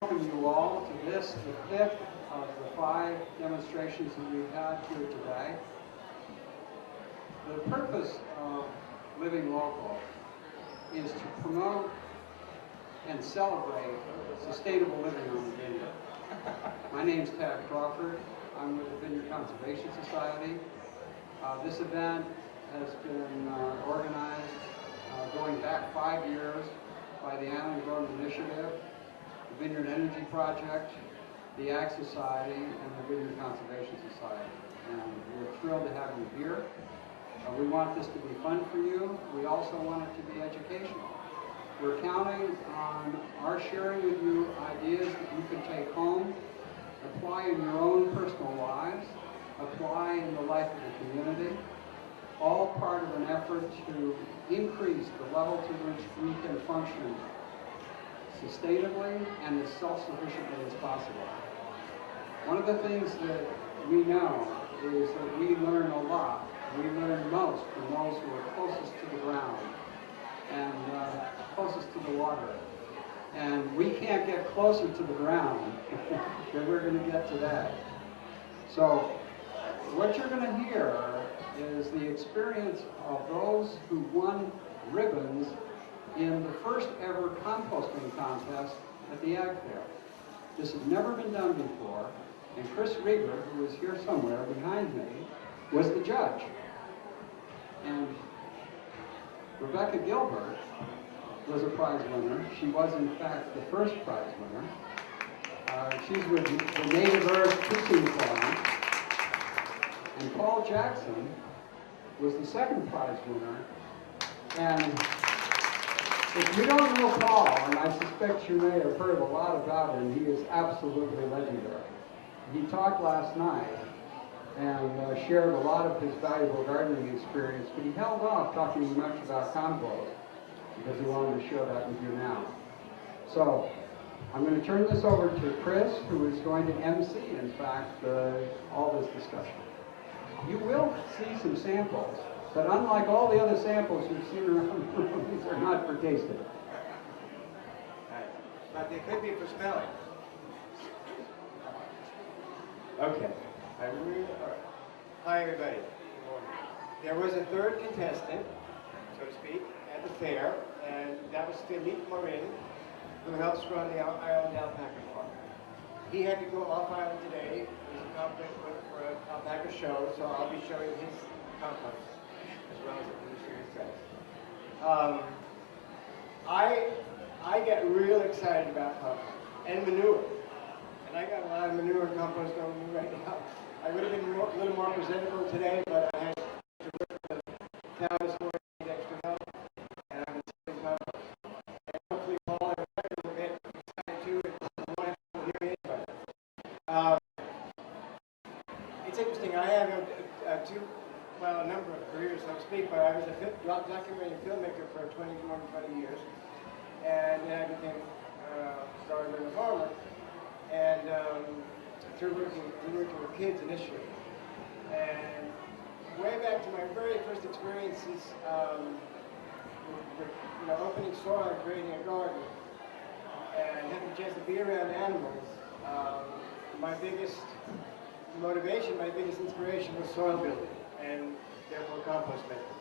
welcome you all to this, the fifth of the five demonstrations that we've had here today. The purpose of Living Local is to promote and celebrate sustainable living on the vineyard. My name's Tad Crawford. I'm with the Vineyard Conservation Society. This event has been organized going back 5 years by the Island Growth Initiative, the Vineyard Energy Project, the Ag Society, and the Vineyard Conservation Society. And we're thrilled to have you here. We want this to be fun for you. We also want it to be educational. We're counting on our sharing with you ideas that you can take home, apply in your own personal lives, apply in the life of the community, all part of an effort to increase the level to which we can function sustainably and as self-sufficiently as possible. One of the things that we know is that we learn a lot. We learn most from those who are closest to the ground and closest to the water. And we can't get closer to the ground than we're going to get today. So what you're going to hear is the experience of those who won ribbons in the first ever composting contest at the Ag Fair. This has never been done before, and Chris Rieger, who is here somewhere behind me, was the judge. And Rebecca Gilbert was a prize winner. She was, in fact, the first prize winner. She's with the Native Earth Teaching Forum. And Paul Jackson was the second prize winner. And if you don't know Paul, and I suspect you may have heard a lot about him, he is absolutely legendary. He talked last night and shared a lot of his valuable gardening experience, but he held off talking much about compost because he wanted to share that with you now. So I'm going to turn this over to Chris, who is going to MC, in fact, all this discussion. You will see some samples, but unlike all the other samples you've seen around the room, these are not for tasting. But they could be for smelling. Okay. Hi, everybody. There was a third contestant, so to speak, at the fair, and that was Philippe Morin, who helps run the Island Alpaca Farm. He had to go off island today. He's a compost for an alpaca show, so I'll be showing his compost as well as the producer himself. I get real excited about compost and manure. And I got a lot of manure and compost on me right now. I would have been a little more presentable today, but I had to work with the town this morning to need extra help, and I've been selling compost. And hopefully Paul and Rebecca will get excited too, and won't have to hear me anyway. It's interesting, I have a number of careers, so to speak, but I was a documentary filmmaker for more than 20 years, and then I became started as a farmer. And through working with kids initially. And way back to my very first experiences with opening soil and creating a garden and having a chance to be around animals, my biggest motivation, my biggest inspiration was soil building and therefore compost making.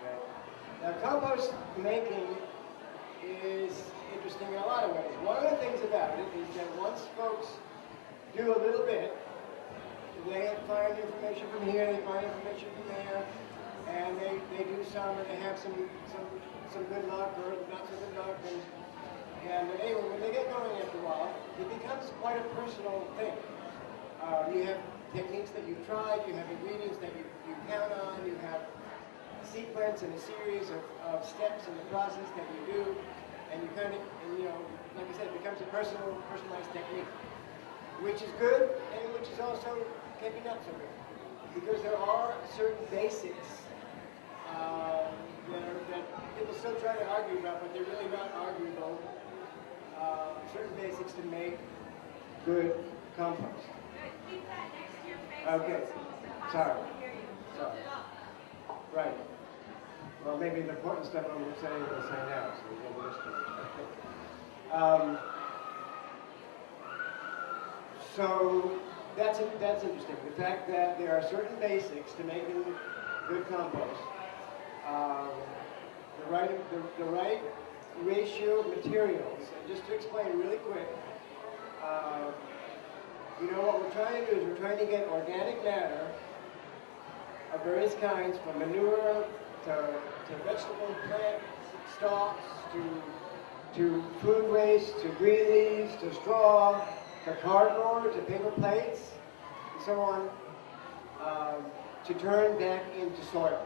Okay? Now compost making is interesting in a lot of ways. One of the things about it is that once folks do a little bit, they find information from here, they find information from there, and they do some, and they have some good luck or not so good luck. And anyway, when they get going after a while, it becomes quite a personal thing. You have techniques that you've tried, you have ingredients that you count on, you have a sequence and a series of steps in the process that you do. And you kind of, like I said, it becomes a personalized technique, which is good and which is also can be not so good, because there are certain basics that people still try to argue about, but they're really not arguable. Certain basics to make good compost. Okay, sorry. Right. Well, maybe the important stuff I'm saying we'll say now, so we get this. So that's interesting. The fact that there are certain basics to making good compost. The right ratio of materials. And just to explain really quick, what we're trying to do is we're trying to get organic matter of various kinds, from manure to vegetable plant stalks to food waste to green leaves to straw to cardboard to paper plates and so on, to turn back into soil.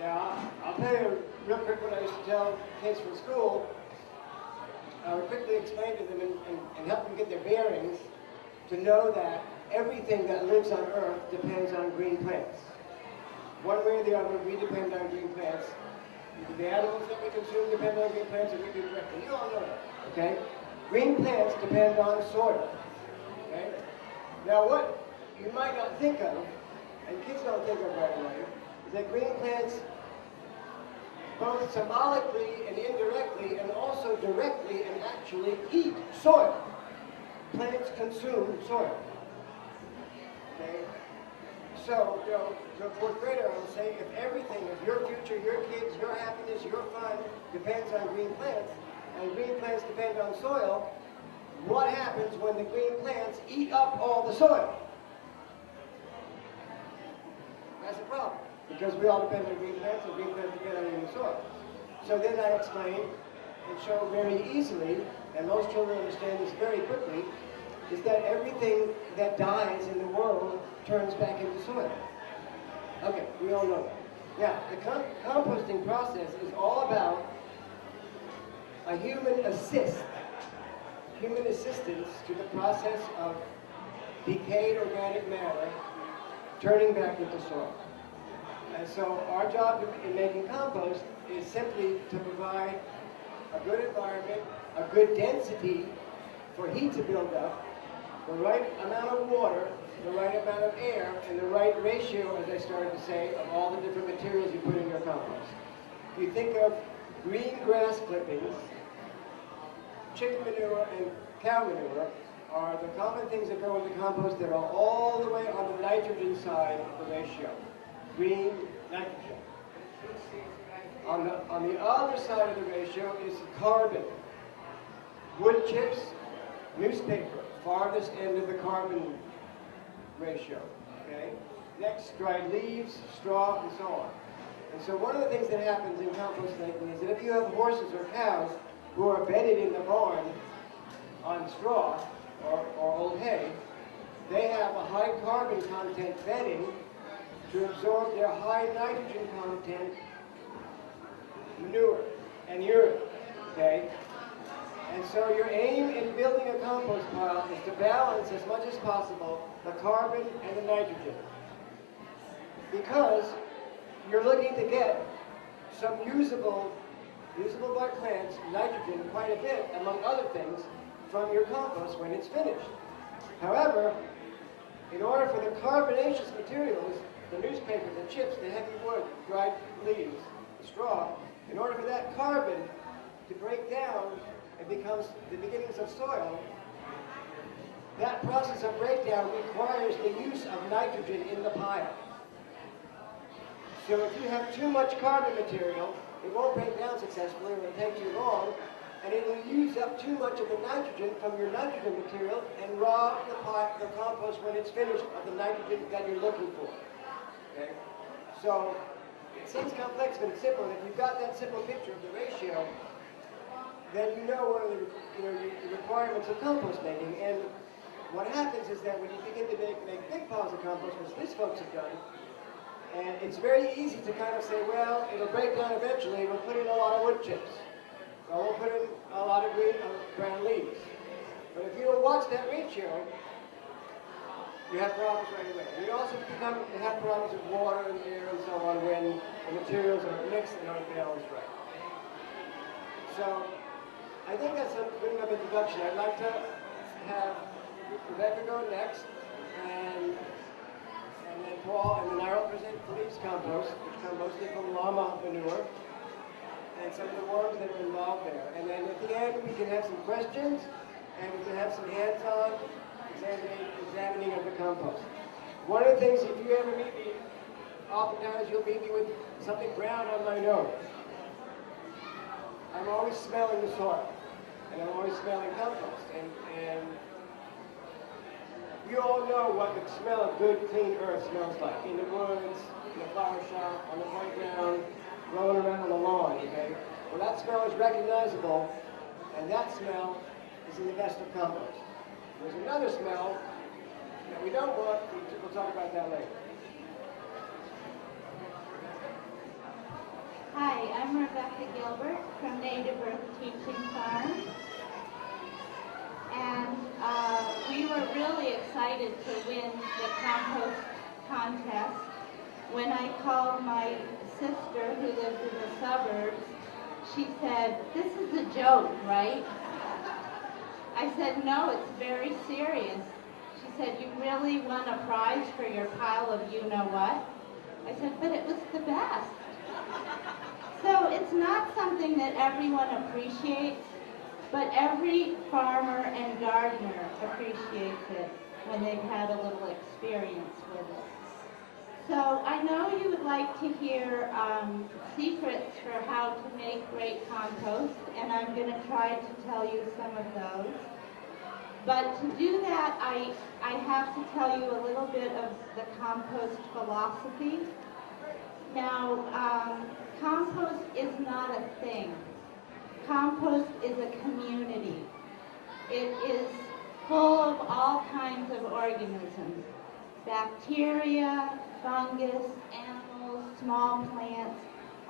Now, I'll tell you real quick what I used to tell kids from school. I would quickly explain to them and help them get their bearings to know that everything that lives on Earth depends on green plants. One way or the other, we depend on green plants. The animals that we consume depend on green plants, and we do directly. You all know that, okay? Green plants depend on soil, okay? Now, what you might not think of, and kids don't think of right away, is that green plants both symbolically and indirectly and also directly and actually eat soil. Plants consume soil. Okay? So, to a fourth grader, I will say, if everything, if your future, your kids, your happiness, your fun depends on green plants, and green plants depend on soil, what happens when the green plants eat up all the soil? That's a problem, because we all depend on green plants, and green plants depend on green soil. So then I explain and show very easily, and most children understand this very quickly, is that everything that dies in the world turns back into soil. Okay, we all know that. Now, the composting process is all about a human assistance to the process of decayed organic matter turning back into soil. And so our job in making compost is simply to provide a good environment, a good density for heat to build up, the right amount of water, the right amount of air, and the right ratio, as I started to say, of all the different materials you put in your compost. If you think of green grass clippings, chicken manure, and cow manure are the common things that go into compost that are all the way on the nitrogen side of the ratio. Green nitrogen. On the other side of the ratio is carbon. Wood chips, newspaper, farthest end of the carbon ratio. Okay? Next, dried leaves, straw, and so on. And so one of the things that happens in compost making is that if you have horses or cows who are bedded in the barn on straw or old hay, they have a high carbon content bedding to absorb their high nitrogen content manure and urine. Okay? And so your aim in building a compost pile is to balance as much as possible the carbon and the nitrogen. Because you're looking to get some usable by plants, nitrogen quite a bit, among other things, from your compost when it's finished. However, in order for the carbonaceous materials, the newspaper, the chips, the heavy wood, dried leaves, the straw, in order for that carbon to break down and becomes the beginnings of soil, that process of breakdown requires the use of nitrogen in the pile. So if you have too much carbon material, it won't break down successfully, or it'll take too long, and it'll use up too much of the nitrogen from your nitrogen material and rob the compost when it's finished of the nitrogen that you're looking for. Okay? So it seems complex, but it's simple. And if you've got that simple picture of the ratio, then you know one of the requirements of compost making. And what happens is that when you begin to make big piles of compost, which these folks have done, and it's very easy to kind of say, well, it'll break down eventually, we'll put in a lot of wood chips, or we'll put in a lot of brown leaves. But if you don't watch that ratio, you have problems right away. You also have problems with water and air and so on when the materials are mixed and aren't balanced right. So I think that's a good enough introduction. I'd like to have Rebecca go next, and then Paul, and then I will present Philippe's compost, which comes mostly from llama manure, and some of the worms that are involved there. And then at the end, we can have some questions, and we're going to have some hands-on examining of the compost. One of the things, if you ever meet me, oftentimes you'll meet me with something brown on my nose. I'm always smelling the soil, and I'm always smelling compost. And you all know what the smell of good, clean earth smells like. In the woods, in the flower shop, on the playground, rolling around on the lawn, okay? Well, that smell is recognizable, and that smell is in the best of compost. There's another smell that we don't want. We'll talk about that later. Hi, I'm Rebecca Gilbert from Native Earth Teaching Farm. And we were really excited to win the compost contest. When I called my sister who lives in the suburbs, she said, "This is a joke, right?" I said, "No, it's very serious." She said, "You really won a prize for your pile of you-know-what?" I said, "But it was the best." So it's not something that everyone appreciates, but every farmer and gardener appreciates it when they've had a little experience with it. So I know you would like to hear secrets for how to make great compost, and I'm going to try to tell you some of those. But to do that, I have to tell you a little bit of the compost philosophy. Now, compost is not a thing. Compost is a community. It is full of all kinds of organisms. Bacteria, fungus, animals, small plants,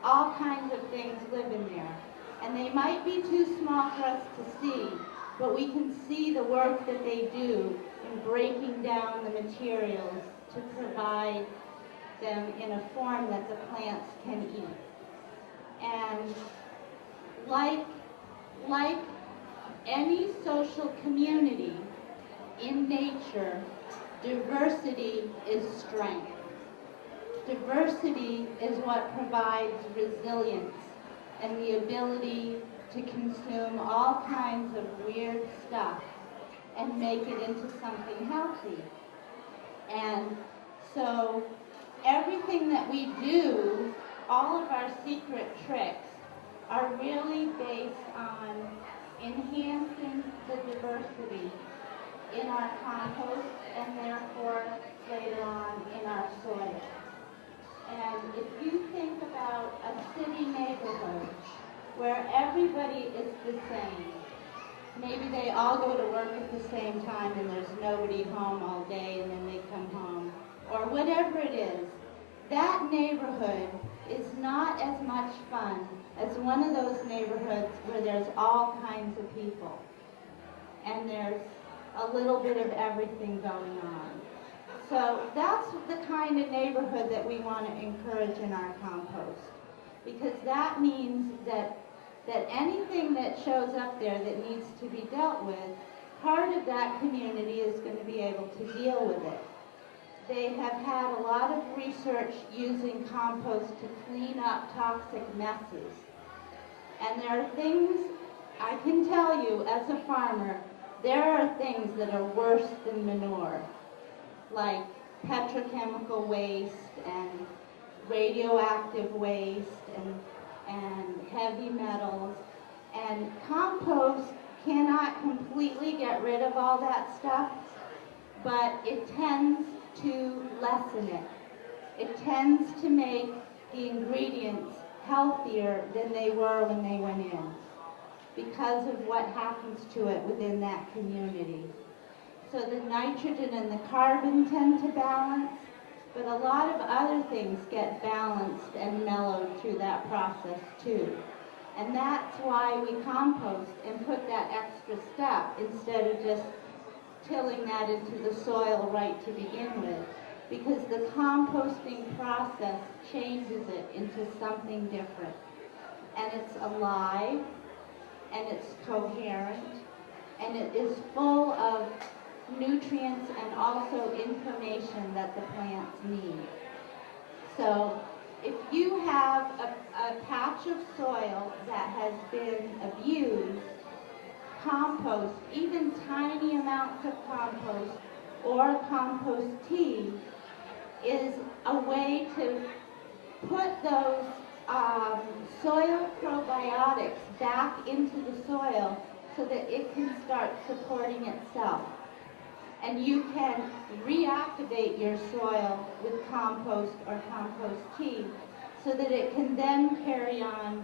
all kinds of things live in there. And they might be too small for us to see, but we can see the work that they do in breaking down the materials to provide them in a form that the plants can eat. And like any social community in nature, diversity is strength. Diversity is what provides resilience and the ability to consume all kinds of weird stuff and make it into something healthy. And so everything that we do, all of our secret tricks, are really based on enhancing the diversity in our compost and therefore later on in our soil. And if you think about a city neighborhood where everybody is the same, maybe they all go to work at the same time and there's nobody home all day and then they come home, or whatever it is, that neighborhood is not as much fun as one of those neighborhoods where there's all kinds of people and there's a little bit of everything going on. So that's the kind of neighborhood that we want to encourage in our compost, because that means that anything that shows up there that needs to be dealt with, part of that community is going to be able to deal with it. They have had a lot of research using compost to clean up toxic messes. And there are things, I can tell you as a farmer, there are things that are worse than manure, like petrochemical waste and radioactive waste and heavy metals. And compost cannot completely get rid of all that stuff, but it tends to lessen it. It tends to make the ingredients healthier than they were when they went in, because of what happens to it within that community. So the nitrogen and the carbon tend to balance, but a lot of other things get balanced and mellowed through that process too. And that's why we compost and put that extra step instead of just tilling that into the soil right to begin with, because the composting process changes it into something different. And it's alive, and it's coherent, and it is full of nutrients and also information that the plants need. So if you have a patch of soil that has been abused, compost, even tiny amounts of compost or compost tea, is a way to put those soil probiotics back into the soil so that it can start supporting itself. And you can reactivate your soil with compost or compost tea so that it can then carry on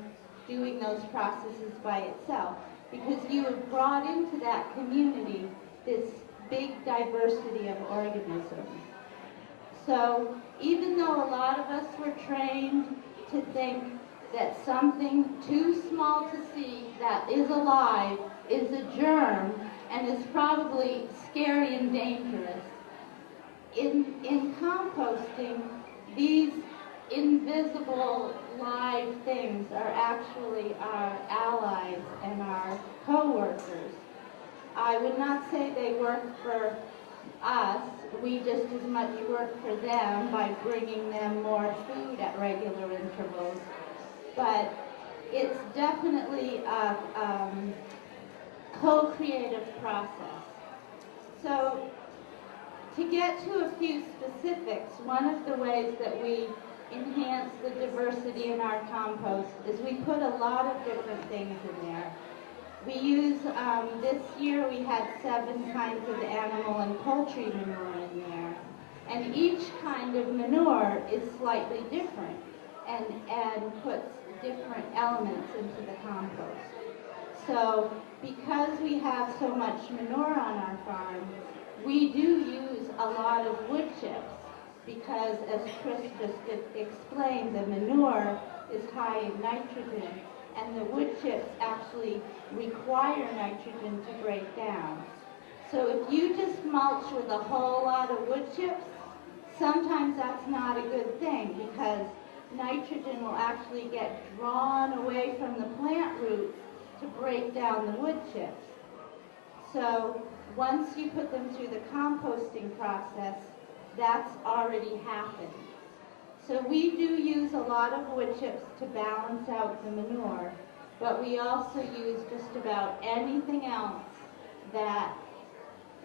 doing those processes by itself, because you have brought into that community this big diversity of organisms. So even though a lot of us were trained to think that something too small to see that is alive is a germ and is probably scary and dangerous, in composting, these invisible live things are actually our allies and our co-workers. I would not say they work for us. We just as much work for them by bringing them more food at regular intervals. But it's definitely a co-creative process. So to get to a few specifics, one of the ways that we enhance the diversity in our compost is we put a lot of different things in there. We use, this year we had 7 kinds of animal and poultry manure in there. And each kind of manure is slightly different and puts different elements into the compost. So because we have so much manure on our farm, we do use a lot of wood chips because, as Chris just explained, the manure is high in nitrogen, and the wood chips actually require nitrogen to break down. So if you just mulch with a whole lot of wood chips, sometimes that's not a good thing, because nitrogen will actually get drawn away from the plant roots to break down the wood chips. So once you put them through the composting process, that's already happened. So we do use a lot of wood chips to balance out the manure, but we also use just about anything else that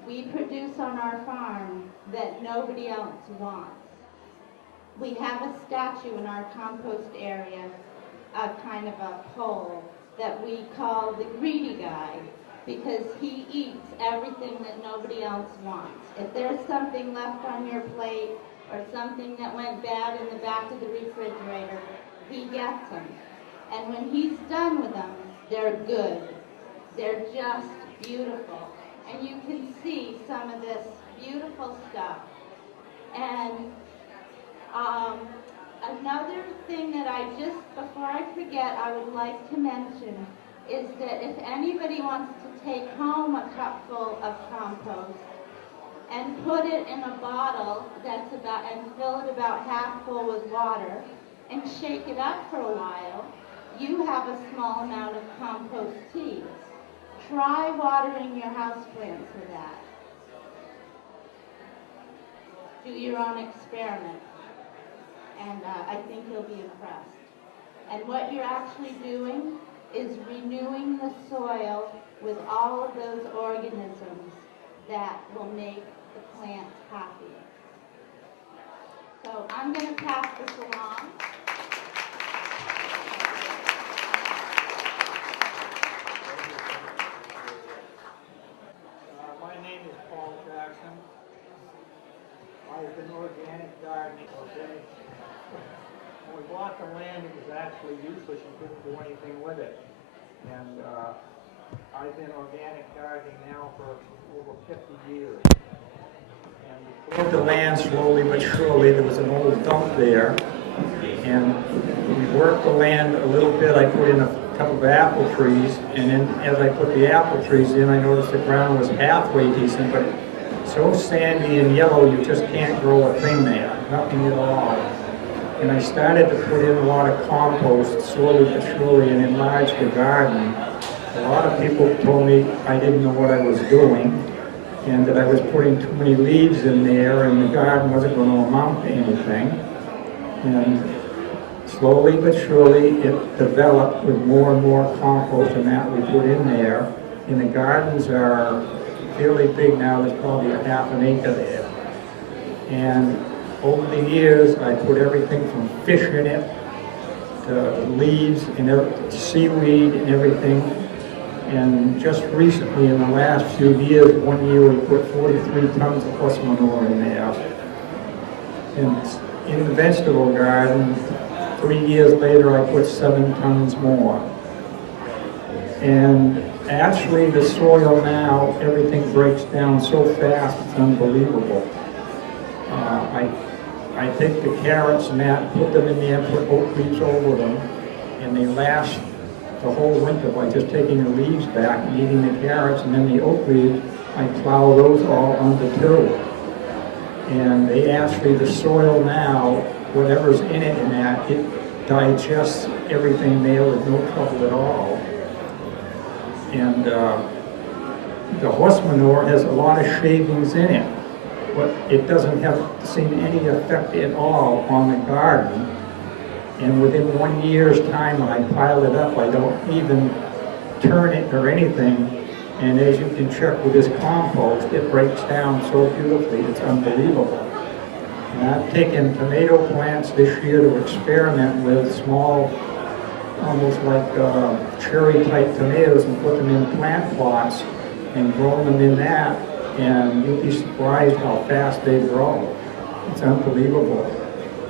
we produce on our farm that nobody else wants. We have a statue in our compost area, a kind of a pole, that we call the greedy guy, because he eats everything that nobody else wants. If there's something left on your plate or something that went bad in the back of the refrigerator, he gets them. And when he's done with them, they're good. They're just beautiful. And you can see some of this beautiful stuff. And another thing that before I forget, I would like to mention is that if anybody wants to take home a cupful of compost and put it in a bottle and fill it about half full with water and shake it up for a while, you have a small amount of compost tea. Try watering your houseplants with that. Do your own experiment, and I think you'll be impressed. And what you're actually doing is renewing the soil with all of those organisms that will make the plants happy. So I'm going to pass this along. My name is Paul Jackson. I've been organic gardening all day. When we bought the land, it was actually useless. You couldn't do anything with it. And I've been organic gardening now for over 50 years. And we cleared the land slowly but surely. There was an old dump there. And we worked the land a little bit. I put in a couple of apple trees. And then as I put the apple trees in, I noticed the ground was halfway decent, but so sandy and yellow you just can't grow a thing there. Nothing at all. And I started to put in a lot of compost slowly but surely and enlarge the garden. A lot of people told me I didn't know what I was doing and that I was putting too many leaves in there and the garden wasn't going to amount to anything. And slowly but surely it developed with more and more compost and that we put in there. And the gardens are fairly big now, there's probably a half an acre there. And over the years, I put everything from fish in it, to leaves and seaweed and everything. And just recently, in the last few years, one year we put 43 tons of horse manure in there. And in the vegetable garden, 3 years later, I put 7 tons more. And actually, the soil now, everything breaks down so fast, it's unbelievable. I take the carrots and that, put them in there, put oak leaves over them, and they last the whole winter by just taking the leaves back and eating the carrots, and then the oak leaves, I plow those all under too. And they actually, the soil now, whatever's in it and that, it digests everything there with no trouble at all. And the horse manure has a lot of shavings in it, but it doesn't have seem any effect at all on the garden. And within 1 year's time, when I pile it up, I don't even turn it or anything. And as you can check with this compost, it breaks down so beautifully, it's unbelievable. And I've taken tomato plants this year to experiment with small, almost like cherry-type tomatoes, and put them in plant pots and grow them in that, and you'll be surprised how fast they grow. It's unbelievable.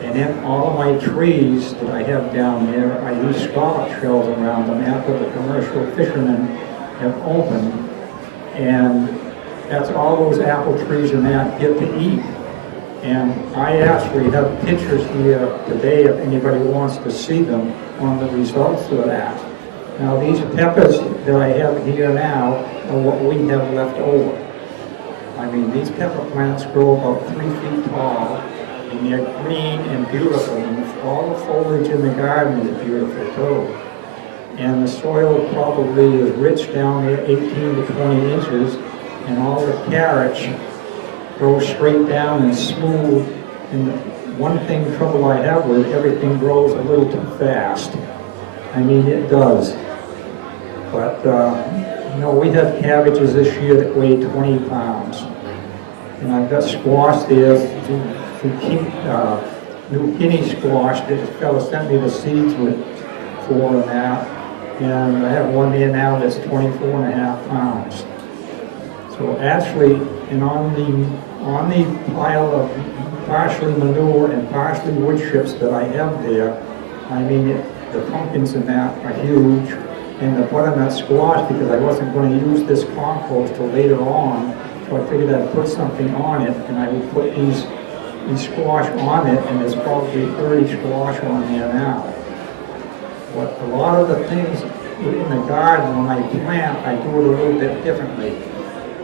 And then all of my trees that I have down there, I use scallop shells around them after the commercial fishermen have opened. And that's all those apple trees and that get to eat. And I actually have pictures here today if anybody wants to see them on the results of that. Now these peppers that I have here now are what we have left over. I mean, these pepper plants grow about 3 feet tall, and they're green and beautiful, and all the foliage in the garden is beautiful too. And the soil probably is rich down there, 18 to 20 inches, and all the carrots grow straight down and smooth. And the one thing trouble I have with, everything grows a little too fast. I mean, it does. But, you know, we have cabbages this year that weigh 20 pounds. And I've got squash there, New Guinea squash that a fellow sent me the seeds for and that. And I have one there now that's 24.5 pounds. So actually, and on the pile of partially manure and partially wood chips that I have there, I mean, the pumpkins in that are huge. And the butternut squash, because I wasn't going to use this compost till later on, so I figured I'd put something on it, and I would put these squash on it, and there's probably 30 squash on there now. But a lot of the things in the garden, when I plant, I do it a little bit differently.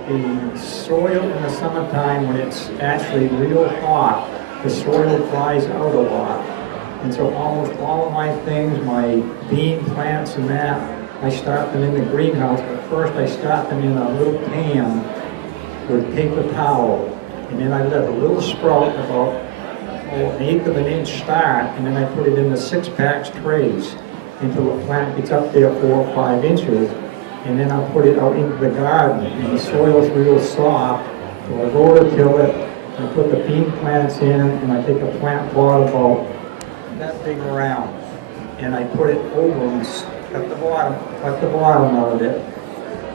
The soil in the summertime, when it's actually real hot, the soil dries out a lot. And so almost all of my things, my bean plants and that, I start them in the greenhouse, but first I start them in a little pan with paper towel. And then I let a little sprout about 1/8 of an inch start, and then I put it in the 6-pack trays until the plant gets up there 4 or 5 inches. And then I'll put it out into the garden, and the soil's real soft. So I go to till it, I put the bean plants in, and I take a plant pot about that big around, and I put it over and cut the bottom out of it,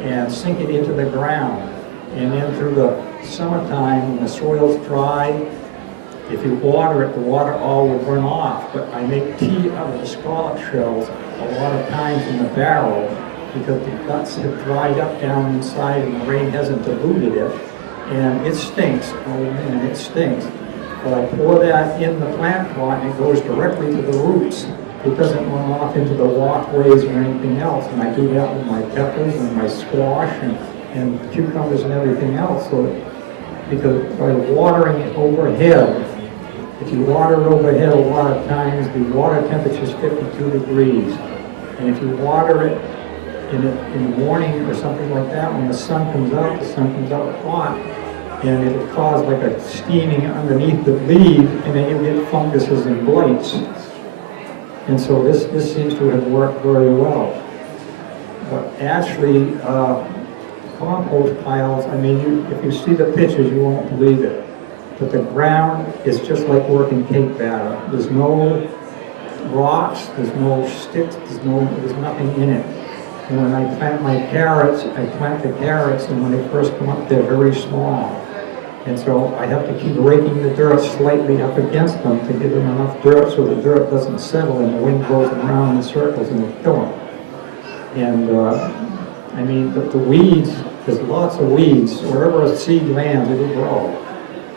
and sink it into the ground. And then through the summertime, when the soil's dry, if you water it, the water all will run off. But I make tea out of the scallop shells a lot of times in the barrel, because the guts have dried up down inside and the rain hasn't diluted it. And it stinks, oh man, it stinks. But I pour that in the plant pot and it goes directly to the roots. It doesn't run off into the walkways or anything else. And I do that with my peppers and my squash and cucumbers and everything else. So, because by watering it overhead, if you water it overhead a lot of times, the water temperature is 52 degrees. And if you water it in the morning or something like that, when the sun comes out hot, and it'll cause like a steaming underneath the leaf, and then you get funguses and blights. And so this seems to have worked very well. But actually, compost piles, I mean, if you see the pictures, you won't believe it. But the ground is just like working cake batter. There's no rocks, there's no sticks, there's nothing in it. And when I plant my carrots, I plant the carrots, and when they first come up, they're very small. And so I have to keep raking the dirt slightly up against them to give them enough dirt so the dirt doesn't settle and the wind goes around in circles and it'll kill them. And I mean, the weeds, there's lots of weeds. Wherever a seed lands, it'll grow.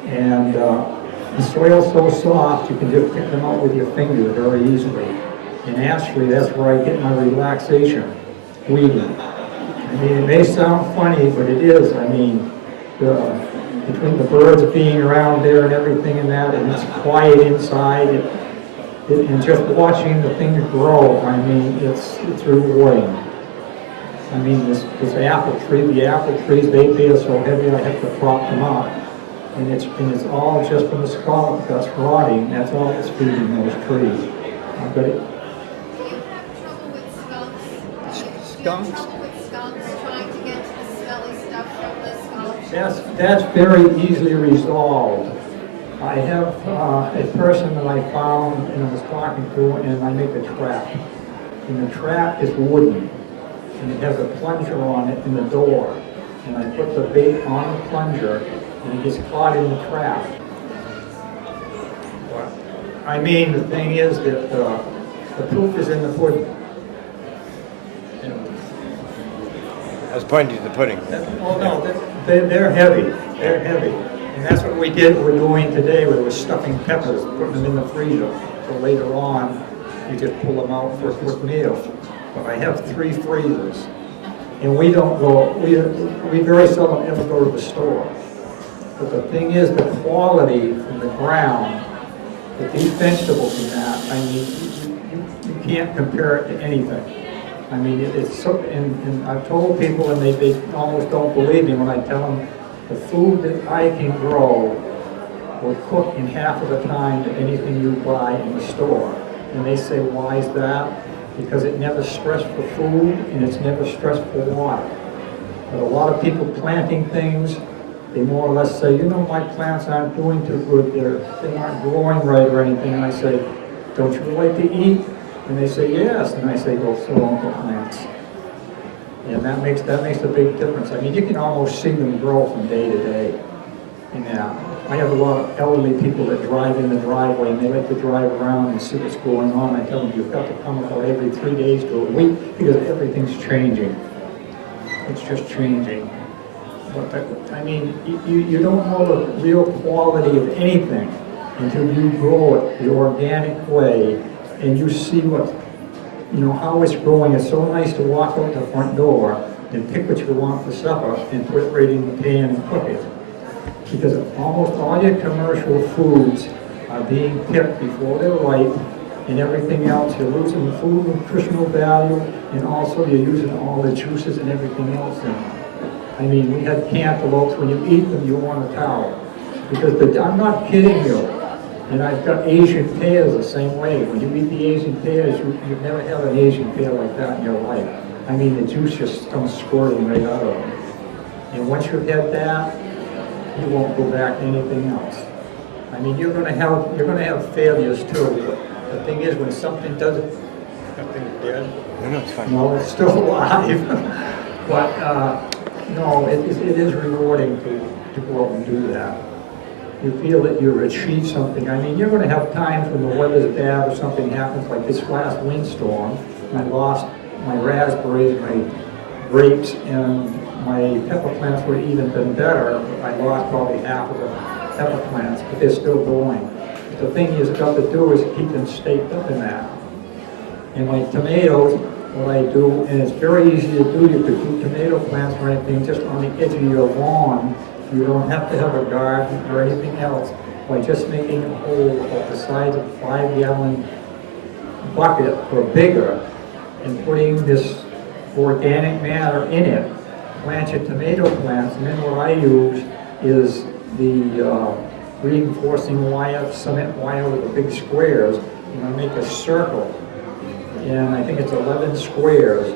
And the soil's so soft, you can just pick them out with your finger very easily. And actually, that's where I get my relaxation, weeding. I mean, it may sound funny, but it is. I mean, between the birds being around there and everything and that, and it's quiet inside, and just watching the things grow, I mean, it's rewarding. I mean, this apple tree, the apple trees, they bear so heavy I have to prop them up. And it's all just from the scallop that's rotting, that's all that's feeding those trees. But it, Do you have trouble with skunks? Skunks? Do you have trouble with skunks trying to get to the smelly stuff from the skunks? that's very easily resolved. I have a person that I found and I was talking to, and I make a trap. And the trap is wooden, and it has a plunger on it in the door. And I put the bait on the plunger, and it gets caught in the trap. I mean, the thing is that the proof is in the pudding. I was pointing to the pudding. Oh no, they're heavy. They're heavy. And that's what we're doing today, where we're stuffing peppers, putting them in the freezer. So later on, you just pull them out for a quick meal. But I have 3 freezers. And we very seldom ever go to the store. But the thing is, the quality from the ground, these vegetables and that, I mean, you can't compare it to anything. I mean, it's so, and I've told people, and they almost don't believe me when I tell them the food that I can grow will cook in half of the time to anything you buy in the store. And they say, why is that? Because it never stressed for food and it's never stressed for water. But a lot of people planting things, they more or less say, you know, my plants aren't doing too good, they're not growing right or anything. And I say, don't you like to eat? And they say, yes. And I say, go fill on the plants. And that makes a big difference. I mean, you can almost see them grow from day to day. And I have a lot of elderly people that drive in the driveway, and they like to drive around and see what's going on. I tell them, you've got to come about every 3 days to a week, because everything's changing. It's just changing. But I mean, you don't know the real quality of anything until you grow it the organic way, and you see what, you know, how it's growing. It's so nice to walk out the front door and pick what you want for supper and put it right in the pan and cook it. Because almost all your commercial foods are being picked before they're ripe, and everything else, you're losing food nutritional value, and also you're using all the juices and everything else in them. I mean, we had cantaloupes, when you eat them, you want a towel. Because I'm not kidding you. And I've got Asian pears the same way. When you eat the Asian pears, you've never had an Asian pear like that in your life. I mean, the juice just comes squirting right out of them. And once you've had that, you won't go back to anything else. I mean, you're gonna have failures too. But the thing is, when something doesn't, something's dead. No, it's fine. No, it's still alive. But no, it is rewarding to go out and do that. You feel that you've achieved something. I mean, you're going to have times when the weather's bad or something happens, like this last windstorm. I lost my raspberries, my grapes, and my pepper plants would have even been better. I lost probably half of the pepper plants, but they're still growing. The thing you've got to do is keep them staked up in that. And my tomatoes, what I do, and it's very easy to do, you could do tomato plants or anything just on the edge of your lawn. You don't have to have a garden or anything else, by just making a hole of the size of a 5-gallon bucket or bigger and putting this organic matter in it. Plant your tomato plants, and then what I use is the reinforcing wire, cement wire with the big squares, and I make a circle. And I think it's 11 squares,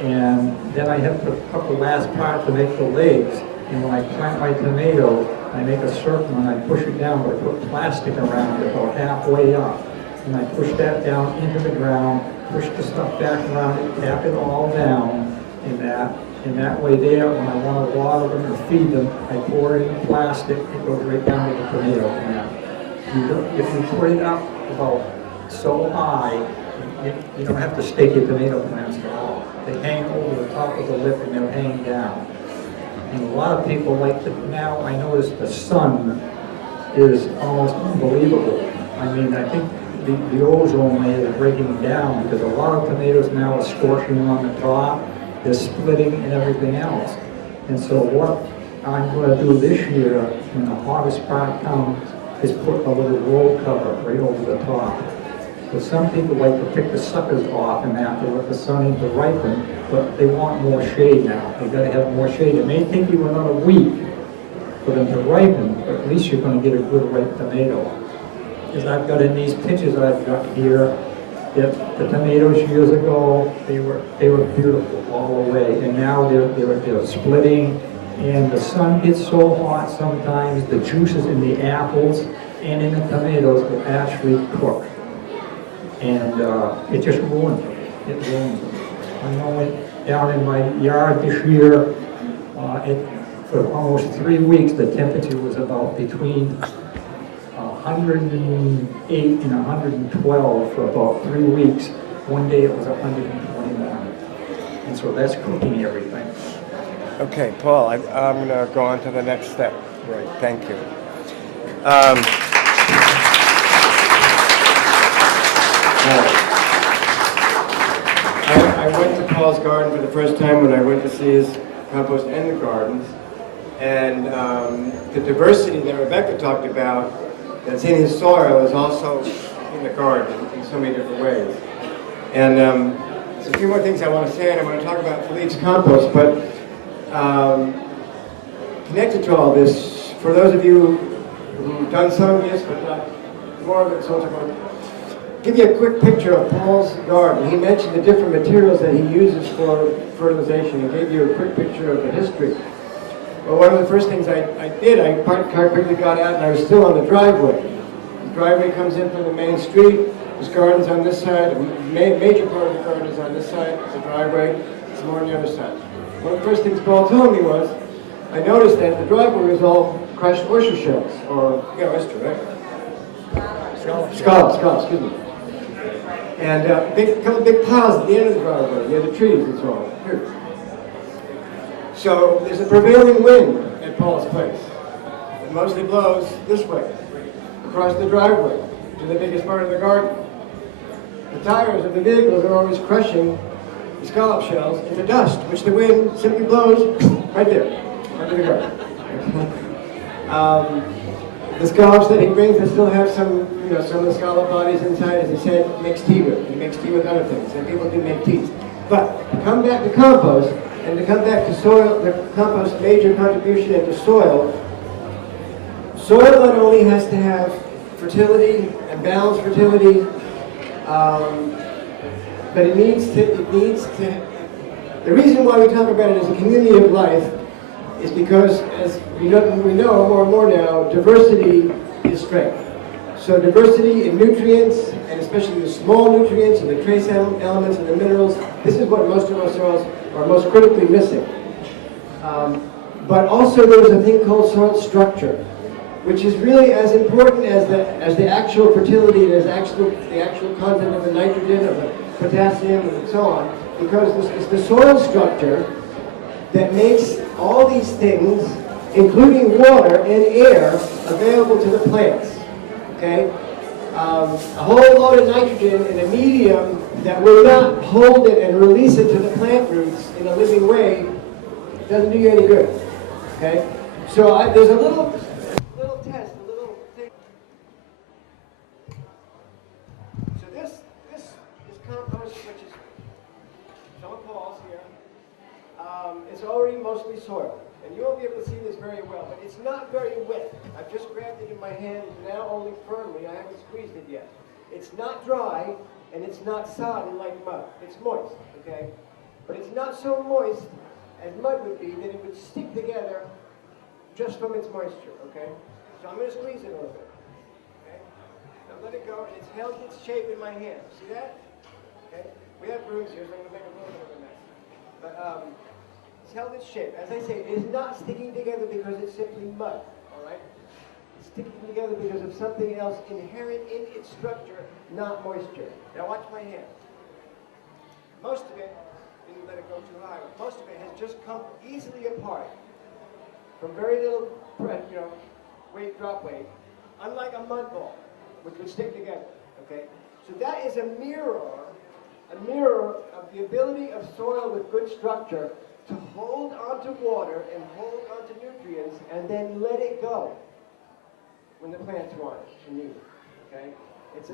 And then I have to cut the last part to make the legs. And when I plant my tomato, I make a circle and I push it down, but I put plastic around it about halfway up. And I push that down into the ground, push the stuff back around it, tap it all down in that. And that way there, when I want to water them and feed them, I pour it in the plastic, it goes right down to the tomato plant. If you put it up about so high, you don't have to stake your tomato plants at all. They hang over the top of the lip and they'll hang down. And a lot of people like to, now I notice the sun is almost unbelievable. I mean, I think the ozone layer is breaking down because a lot of tomatoes now are scorching on the top, they're splitting and everything else. And so what I'm going to do this year, when the hottest part comes, is put a little roll cover right over the top. But some people like to pick the suckers off and have to let the sun in to ripen, but they want more shade now. They got to have more shade. It may take you another week for them to ripen, but at least you're going to get a good ripe tomato. Because I've got in these pictures I've got here, the tomatoes years ago, they were beautiful all the way, and now they're splitting, and the sun gets so hot sometimes the juices in the apples and in the tomatoes will actually cook. And it just ruins them. It ruins them. I know it down in my yard this year, for almost 3 weeks, the temperature was about between 108 and 112 for about 3 weeks. One day it was 121. And so that's cooking everything. Okay, Paul, I'm going to go on to the next step. Right. Thank you. I went to Paul's garden for the first time when I went to see his compost and the gardens. And the diversity that Rebecca talked about that's in his soil is also in the garden in so many different ways. And there's a few more things I want to say, and I want to talk about Philippe's compost, but connected to all this, for those of you who've done some of this, but not more of it, so to give you a quick picture of Paul's garden. He mentioned the different materials that he uses for fertilization. He gave you a quick picture of the history. Well, one of the first things I did, I parked the car, quickly got out, and I was still on the driveway. The driveway comes in from the main street. There's gardens on this side. The major part of the garden is on this side. It's a driveway. It's more on the other side. One of the first things Paul told me was, I noticed that the driveway was all crushed oyster shells, or, oyster, right? Scallops, excuse me. And a couple big piles at the end of the driveway, near the trees and so on. Here. So there's a prevailing wind at Paul's place. It mostly blows this way, across the driveway, to the biggest part of the garden. The tires of the vehicles are always crushing the scallop shells into dust, which the wind simply blows right there, into the garden. The scallops that he brings, they still have some of the scallop bodies inside, as he said, makes tea with. He makes tea with other things, and people do make teas. But to come back to compost, and to come back to soil, the compost's major contribution into soil not only has to have fertility and balanced fertility, but it needs to, the reason why we talk about it as a community of life is because, as we know more and more now, diversity is strength. So diversity in nutrients, and especially the small nutrients and the trace elements and the minerals, this is what most of our soils are most critically missing. But also there's a thing called soil structure, which is really as important as the actual fertility and as the actual content of the nitrogen, of the potassium, and so on, because it's the soil structure that makes all these things, including water and air, available to the plants. Okay? A whole load of nitrogen in a medium that will not hold it and release it to the plant roots in a living way doesn't do you any good. Okay? So there's a little test, a little thing. So this is compost, which is some of Paul's here. It's already mostly soil. And you won't be able to see this very well, but it's not very wet. I've just grabbed it in my hand now only firmly. I haven't squeezed it yet. It's not dry, and it's not sodden like mud. It's moist, okay? But it's not so moist as mud would be that it would stick together just from its moisture, okay? So I'm going to squeeze it a little bit, okay? Now let it go, and it's held its shape in my hand. See that? Okay? We have brooms here, so I'm going to make a little bit of a mess. But it's held its shape. As I say, it is not sticking together because it's simply mud, all right? It's sticking together because of something else inherent in its structure, not moisture. Now watch my hand. Most of it, didn't let it go too high, but most of it has just come easily apart from very little, weight, drop weight, unlike a mud ball, which would stick together, okay? So that is a mirror of the ability of soil with good structure to hold onto water and hold onto nutrients and then let it go when the plants want it and need it, okay? It's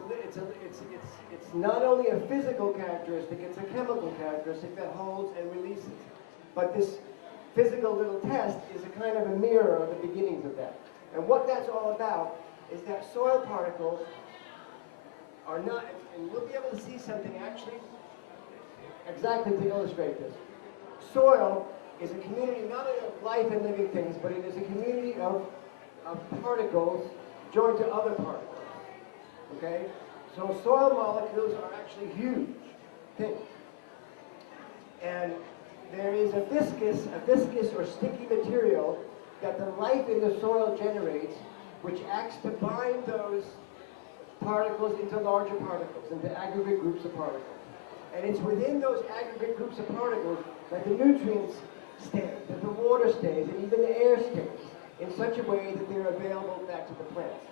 not only a physical characteristic, it's a chemical characteristic that holds and releases. But this physical little test is a kind of a mirror of the beginnings of that. And what that's all about is that soil particles are not, and we'll be able to see something actually exactly to illustrate this. Soil is a community not only of life and living things, but it is a community of particles joined to other particles. Okay? So soil molecules are actually huge things. And there is a viscous or sticky material that the life in the soil generates, which acts to bind those particles into larger particles, into aggregate groups of particles. And it's within those aggregate groups of particles that the nutrients stay, that the water stays, and even the air stays, in such a way that they're available back to the plants.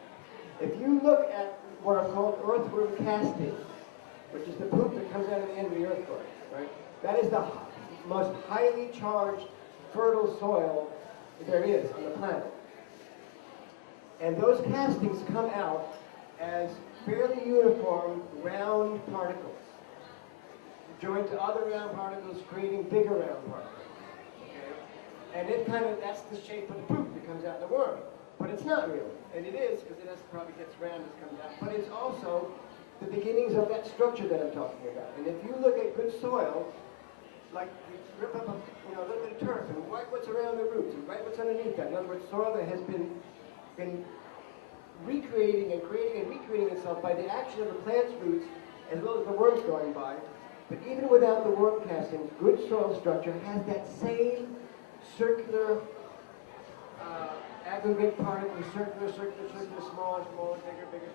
If you look at what are called earthworm castings, which is the poop that comes out of the end of the earthworm, right? That is the most highly charged, fertile soil there is on the planet. And those castings come out as fairly uniform, round particles, joined to other round particles, creating bigger round particles. Okay? And that's the shape of the poop that comes out in the worm. But it's not really. And it is, because it probably gets round as it comes out. But it's also the beginnings of that structure that I'm talking about. And if you look at good soil, like you rip up a little bit of turf and wipe what's around the roots and wipe what's underneath that. In other words, soil that has been recreating and creating and recreating itself by the action of the plant's roots as well as the worms going by. But even without the worm castings, good soil structure has that same circular aggregate particles, circular, smaller,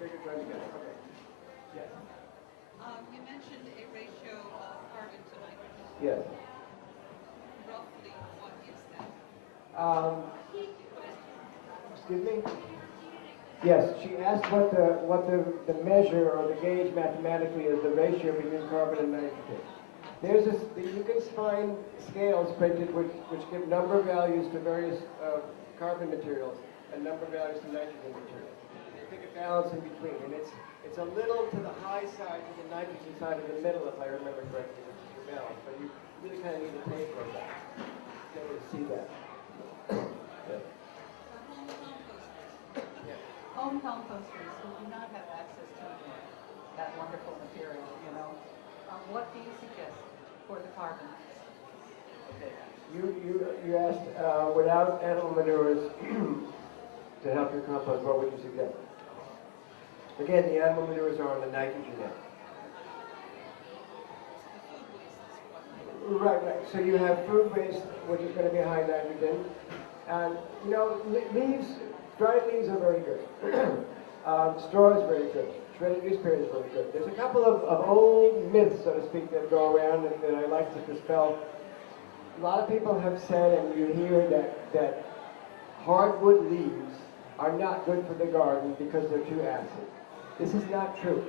bigger, joined together. Okay. Yes. You mentioned a ratio of carbon to nitrogen. Yes. Roughly, what is that? Excuse me? Yes, she asked what the measure or the gauge mathematically is the ratio between carbon and nitrogen. You can find scales printed which give number values to various carbon materials and number values to nitrogen materials. They pick a balance in between, and it's a little to the high side to the nitrogen side in the middle, if I remember correctly, which is your balance. But you really kind of need to tape like that to be able to see that. Yeah. Home composters who do not have access to that wonderful material, what do you suggest for the carbon? Okay. You asked without animal manures to help your compost, what would you suggest? Again, the animal manures are on the nitrogen end. Right. So you have food waste, which is going to be high nitrogen. And, leaves, dried leaves are very good. Straw is very good. Shredded newspaper is very good. There's a couple of old myths, so to speak, that go around and that I like to dispel. A lot of people have said, and you hear that hardwood leaves are not good for the garden because they're too acid. This is not true.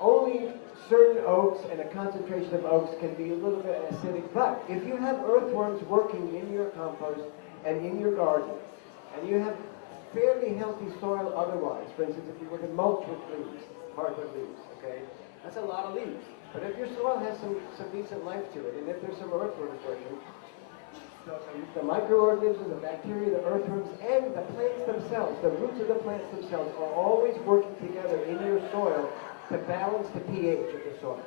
Only certain oaks and a concentration of oaks can be a little bit acidic, but if you have earthworms working in your compost and in your garden, and you have fairly healthy soil otherwise, for instance, if you were to mulch with leaves, hardwood leaves, okay, that's a lot of leaves. But if your soil has some decent life to it, and if there's some earthworms working, the microorganisms, the bacteria, the earthworms, and the plants themselves, the roots of the plants themselves, are always working together in your soil to balance the pH of the soil.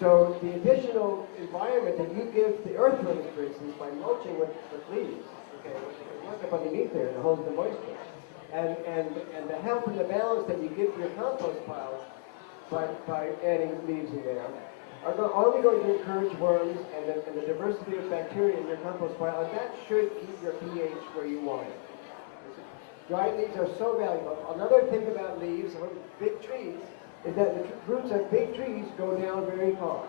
So the additional environment that you give the earthworms, for instance, by mulching with leaves, okay, which you can work up underneath there and holds the moisture, and the help and the balance that you give to your compost piles by adding leaves in there, are only going to encourage worms and the diversity of bacteria in your compost pile, and that should keep your pH where you want it. Dried leaves are so valuable. Another thing about leaves on big trees is that the roots of big trees go down very far.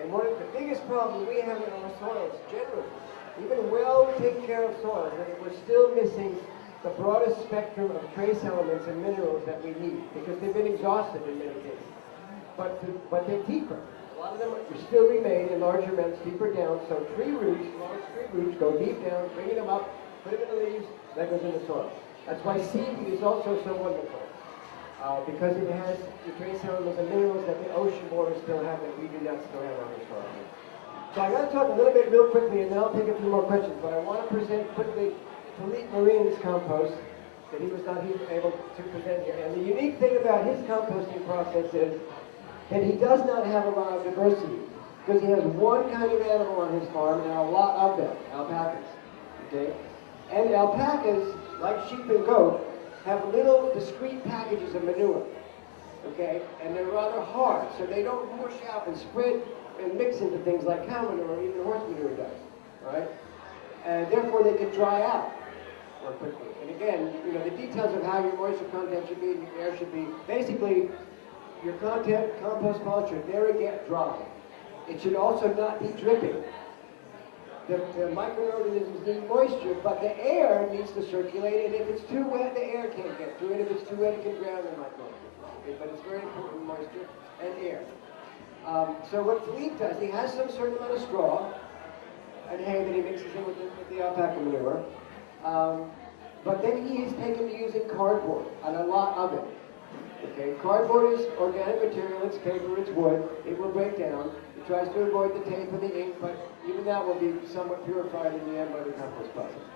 And one of the biggest problems we have in our soils generally, even well taken care of soils, is that we're still missing the broadest spectrum of trace elements and minerals that we need, because they've been exhausted in many cases. But they're deeper. A lot of them still remain in larger amounts deeper down, so tree roots, large tree roots, go deep down, bringing them up, put them in the leaves, that goes in the soil. That's why seaweed is also so wonderful. Because it has the trace elements and minerals that the ocean waters still have that we do not still have on the soil. So I'm going to talk a little bit real quickly, and then I'll take a few more questions. But I want to present quickly Philippe Marin's compost that he was not able to present here. And the unique thing about his composting process is that he does not have a lot of diversity, because he has one kind of animal on his farm and a lot of them, alpacas. Okay, and alpacas, like sheep and goat, have little discrete packages of manure, okay? And they're rather hard, so they don't mush out and spread and mix into things like cow manure or even horse manure does, all right? And therefore they can dry out more quickly. And again, you know, the details of how your moisture content should be and your air should be, basically, your compost pile should never get dry. It should also not be dripping. The microorganisms need moisture, but the air needs to circulate, and if it's too wet, the air can't get through, and if it's too wet, it can drown the microorganisms. Okay, but it's very important, moisture and air. So what Philippe does, he has some certain amount of straw and hay that he mixes in with the alpaca manure, but then he is taken to using cardboard, and a lot of it. Okay, cardboard is organic material, it's paper, it's wood, it will break down. It tries to avoid the tape and the ink, but even that will be somewhat purified in the end by the compost process.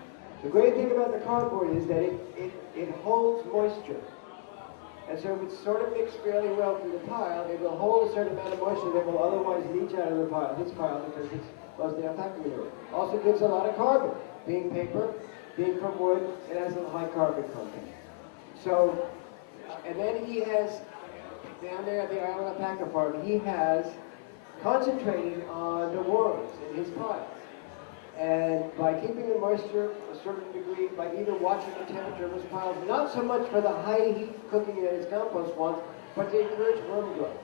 The great thing about the cardboard is that it holds moisture. And so if it's sort of mixed fairly well through the pile, it will hold a certain amount of moisture that will otherwise leach out of the pile, this pile, because it's mostly alpaca manure. Also gives a lot of carbon. Being paper, being from wood, it has a high carbon content. So, and then he has, down there at the Island Alpaca Farm, he has concentrated on the worms in his piles. And by keeping the moisture a certain degree, by either watching the temperature of his piles, not so much for the high heat cooking that his compost wants, but to encourage worm growth.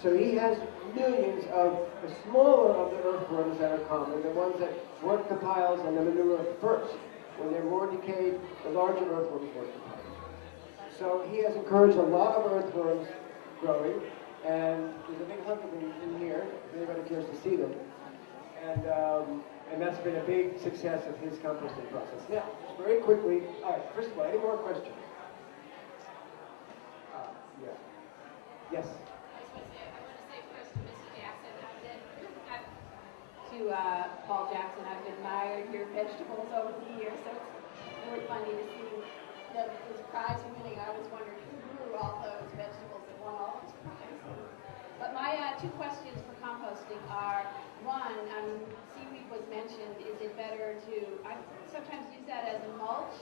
So he has millions of the smaller of the earthworms that are common, the ones that work the piles and the manure first. When they're more decayed, the larger earthworms work the piles. So he has encouraged a lot of earthworms growing, and there's a big hunk of them in here, if anybody cares to see them. And that's been a big success of his composting process. Now, just very quickly, all right, first of all, any more questions? Yeah. Yes? I want to say first to Mr. Jackson, To Paul Jackson, I've admired your vegetables over the years, so it's really funny to see that it was prize winning. I was wondering who grew all those vegetables that won all those prizes. But my two questions for composting are, one, seaweed was mentioned. Is it better to, I sometimes use that as a mulch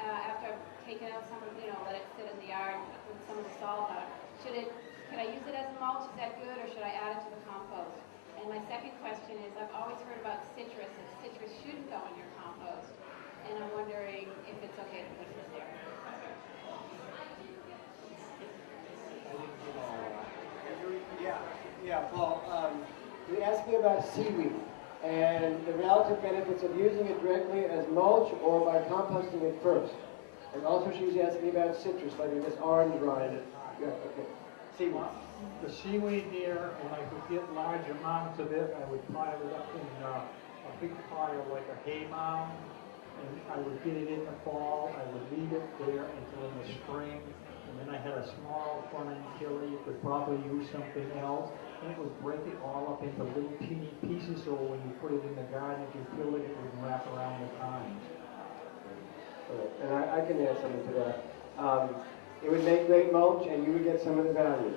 after I've taken out some of, let it sit in the yard with some of the salt out. Can I use it as a mulch? Is that good, or should I add it to the compost? And my second question is, I've always heard about citrus, and citrus shouldn't go in your compost. And I'm wondering if it's okay to put it in there. Yeah, Paul, you asked me about seaweed and the relative benefits of using it directly as mulch or by composting it first. And also she was asking me about citrus, like this orange rind. Yeah, okay. Seaweed. The seaweed there, when I could get large amounts of it, I would pile it up in a big pile like a hay mound, and I would get it in the fall. I would leave it there until in the spring, and then I had a small fine killer. You could probably use something else, and it would break it all up into little teeny pieces, so when you put it in the garden, if you fill it, it would wrap around the tines. And I can add something to that. It would make great mulch, and you would get some of the value.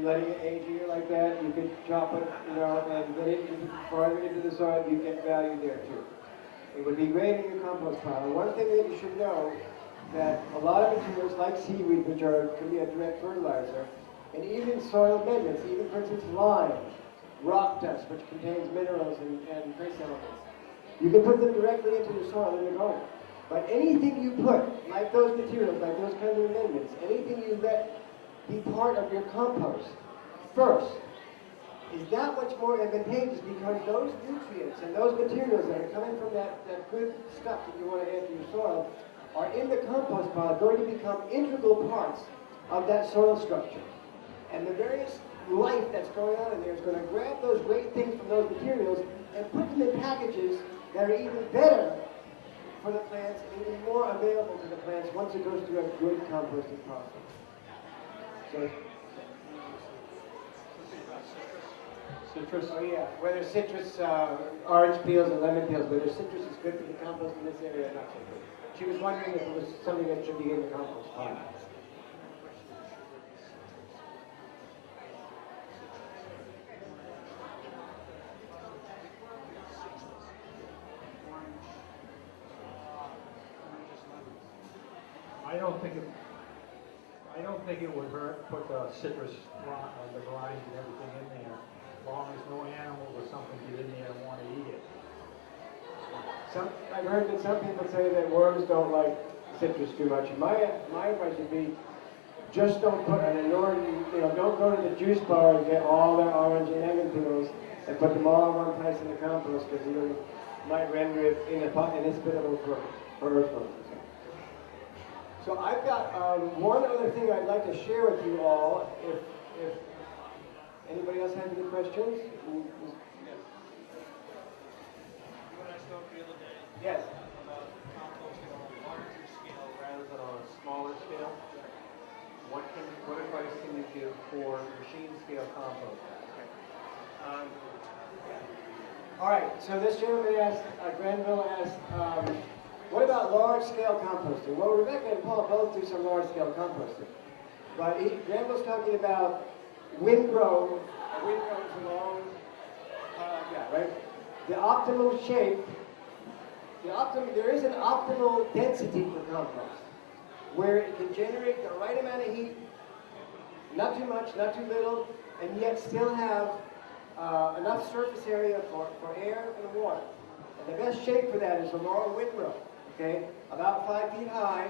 you letting it age a year like that, you could chop it, you know, and get it farther into the soil, you get value there too. It would be great in your compost pile. And one thing that you should know, that a lot of materials like seaweed, which can be a direct fertilizer, and even soil amendments, even for instance lime, rock dust, which contains minerals and trace elements, you can put them directly into the soil in the garden. But anything you put, like those materials, like those kinds of amendments, anything you let be part of your compost first, is that much more advantageous because those nutrients and those materials that are coming from that good stuff that you want to add to your soil are in the compost pile going to become integral parts of that soil structure. And the various life that's going on in there is going to grab those great things from those materials and put them in packages that are even better for the plants and even more available to the plants once it goes through a good composting process. So, Citrus? oh yeah, whether citrus, orange peels and lemon peels, whether citrus is good for the compost in this area or not so good. She was wondering if it was something that should be in the compost pile. I don't think it would hurt to put the citrus, the grinds and everything in there, as long as no animals or something get in there and want to eat it. I've heard that some people say that worms don't like citrus too much. My advice would be, just don't put an enormous, don't go to the juice bar and get all their orange and lemon peels and put them all in one place in the compost because you might render it inhospitable for earthworms. So I've got one other thing I'd like to share with you all. If anybody else has any questions? Yes. About composting on a larger scale rather than on a smaller scale. What advice can you give for machine scale composting? All right. So this gentleman asked, Granville asked, what about large-scale composting? Well, Rebecca and Paul both do some large-scale composting, but Granville's talking about windrow. Windrow is a long, right? The optimal shape. There is an optimal density for compost, where it can generate the right amount of heat, not too much, not too little, and yet still have enough surface area for air and water. And the best shape for that is a long windrow, okay? About 5 feet high,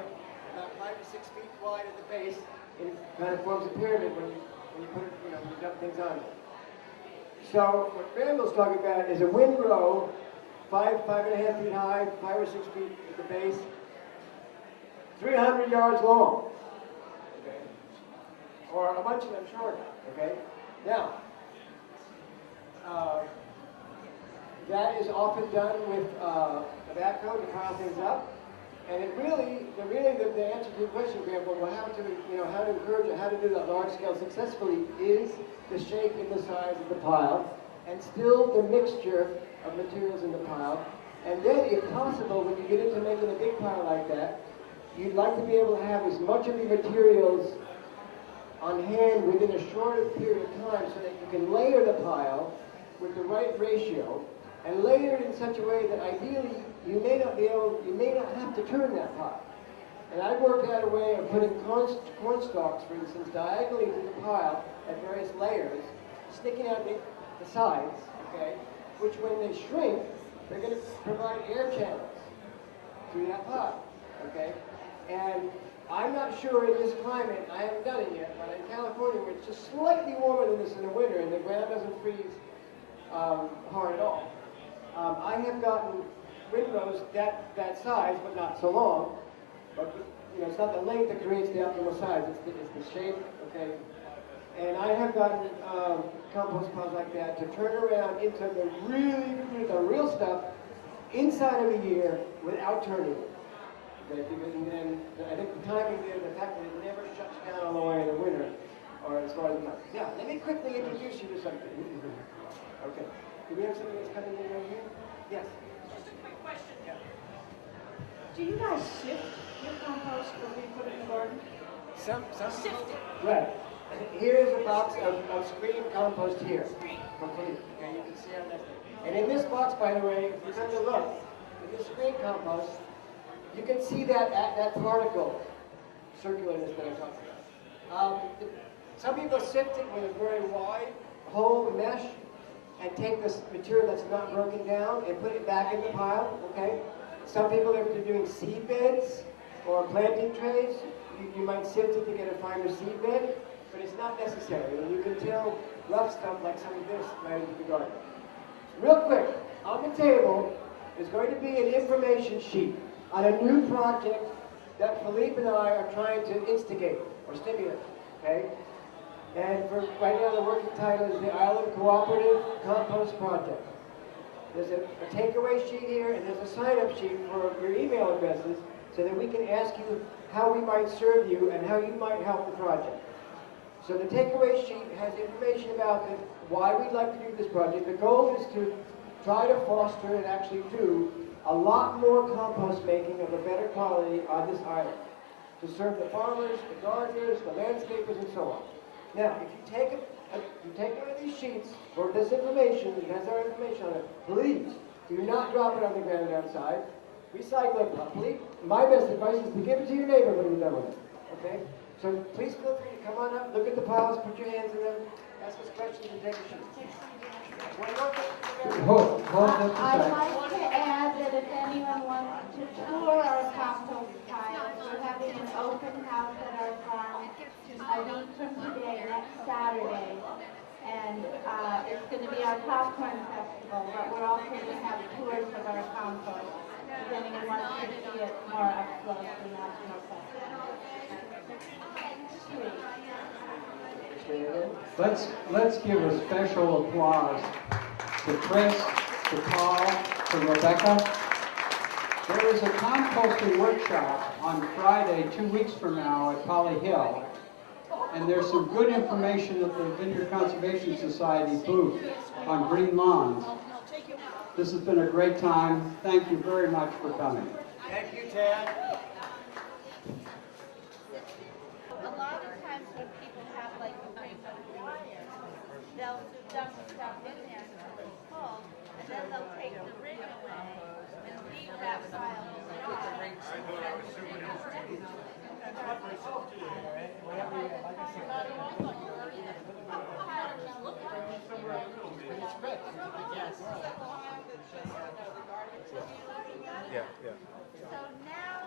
about 5 to 6 feet wide at the base, and it kind of forms a pyramid when you put it, when you dump things on it. So what Randall's talking about is a windrow, 5.5 feet high, 5 or 6 feet at the base, 300 yards long, okay? Or a bunch of them shorter, okay? Now, that is often done with a backhoe to pile things up, and the answer to your question, Grandpa, well, how to encourage it, how to do that large scale successfully is the shape and the size of the pile, and still the mixture of materials in the pile. And then, if possible, when you get into making a big pile like that, you'd like to be able to have as much of your materials on hand within a shorter period of time so that you can layer the pile with the right ratio, and layer it in such a way that ideally you may not have to turn that pile. And I worked out a way of putting corn stalks, for instance, diagonally through the pile at various layers, sticking out the sides, okay, which when they shrink, they're going to provide air channels through that pile, okay? And I'm not sure in this climate, I haven't done it yet, but in California, where it's just slightly warmer than this in the winter and the ground doesn't freeze hard at all, I have gotten windrows that size, but not so long. But it's not the length that creates the optimal size; it's the shape. Okay. And I have gotten compost piles like that to turn around into the real stuff inside of a year without turning it. Okay. And I think the timing there, the fact that it never shuts down all the way in the winter, or as far as the time. Now, let me quickly introduce you to something. Okay. Do we have something that's coming in right here? Yes. Just a quick question. Yeah. Do you guys sift your compost before you put it in the garden? Some Sift it. Right. Here's a box of screen compost here. Complete. Okay, you can see on that thing. And in this box, by the way, if you come to look, in this screen compost, you can see that particle circularness that I talked about. Some people sift it with a very wide hole mesh and take this material that's not broken down and put it back in the pile, okay? Some people, if they're doing seed beds or planting trays, you might sift it to get a finer seed bed, but it's not necessary. And you can tell rough stuff like some of this right into the garden. Real quick, on the table is going to be an information sheet on a new project that Philippe and I are trying to instigate or stimulate, okay? And for right now, the working title is the Island Cooperative Compost Project. There's a takeaway sheet here, and there's a sign-up sheet for your email addresses so that we can ask you how we might serve you and how you might help the project. So the takeaway sheet has information about why we'd like to do this project. The goal is to try to foster and actually do a lot more compost making of a better quality on this island to serve the farmers, the gardeners, the landscapers, and so on. Now, if you take one of these sheets for this information, it has our information on it, please do not drop it on the ground outside. Recycle it properly. My best advice is to give it to your neighbor when you're done with it. Okay? So please feel free to come on up, look at the piles, put your hands in them, ask us questions, and take a sheet. Hold just a I'd second. like to add that if anyone wants to tour our compost piles, we're having an open house at our farm a week from today, next Saturday. And it's going to be our popcorn festival, but we're also going to have tours of our compost. If anyone wants to see it more up close and not more Let's give a special applause to Chris, to Paul, to Rebecca. There is a composting workshop on Friday, 2 weeks from now at Polly Hill. And there's some good information at the Vineyard Conservation Society booth on green lawns. This has been a great time. Thank you very much for coming. Thank you, Tad. A lot of times when people have like a big fire, they'll dump stuff in there until it's full, and then they'll take the ring away and leave that pile. Yeah, yeah. So now,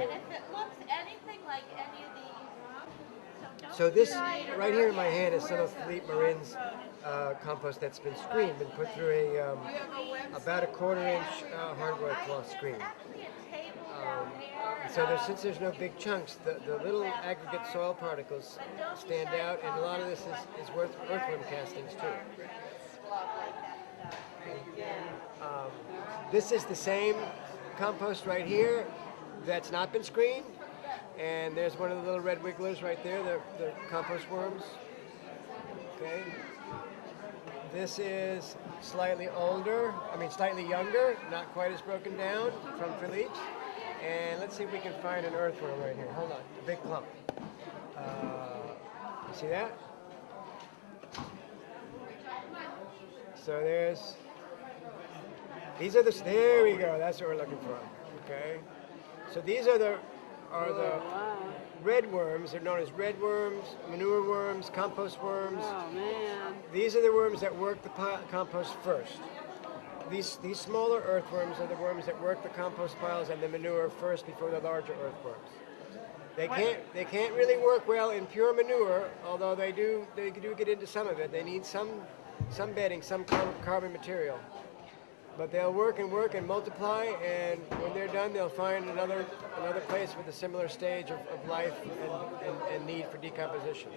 and if it looks anything like any of these, So this, right here in my hand, is some of Philippe Marin's compost that's been screened, been put through about a 1/4-inch hardwood cloth screen. So since there's no big chunks, the little aggregate soil particles stand out, and a lot of this is earthworm castings too. This is the same compost right here that's not been screened, and there's one of the little red wigglers right there, the compost worms. Okay. This is slightly younger, not quite as broken down from Philippe's. And let's see if we can find an earthworm right here. Hold on, a big clump. You see that? So there we go, that's what we're looking for, okay? So these are the red worms. They're known as red worms, manure worms, compost worms. Oh, man. These are the worms that work the compost first. These smaller earthworms are the worms that work the compost piles and the manure first before the larger earthworms. They can't really work well in pure manure, although they do get into some of it. They need some bedding, some carbon material. But they'll work and multiply, and when they're done, they'll find another place with a similar stage of life and need for decomposition.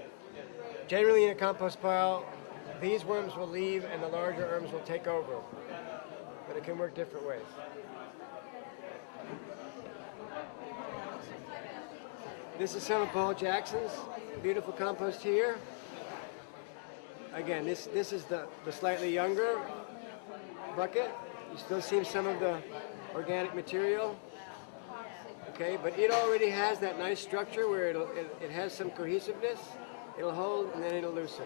Generally in a compost pile, these worms will leave and the larger worms will take over. But it can work different ways. This is some of Paul Jackson's beautiful compost here. Again, this is the slightly younger bucket. You still see some of the organic material. Okay, but it already has that nice structure where it has some cohesiveness. It'll hold and then it'll loosen.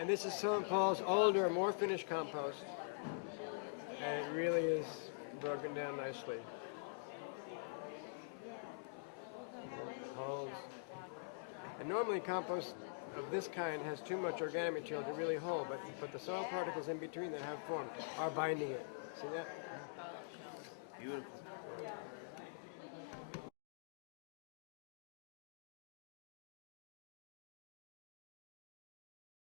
And this is some of Paul's older, more finished compost. And it really is broken down nicely. Holds. And normally compost of this kind has too much organic material to really hold, but the soil particles in between that have formed are binding it. See that? Beautiful.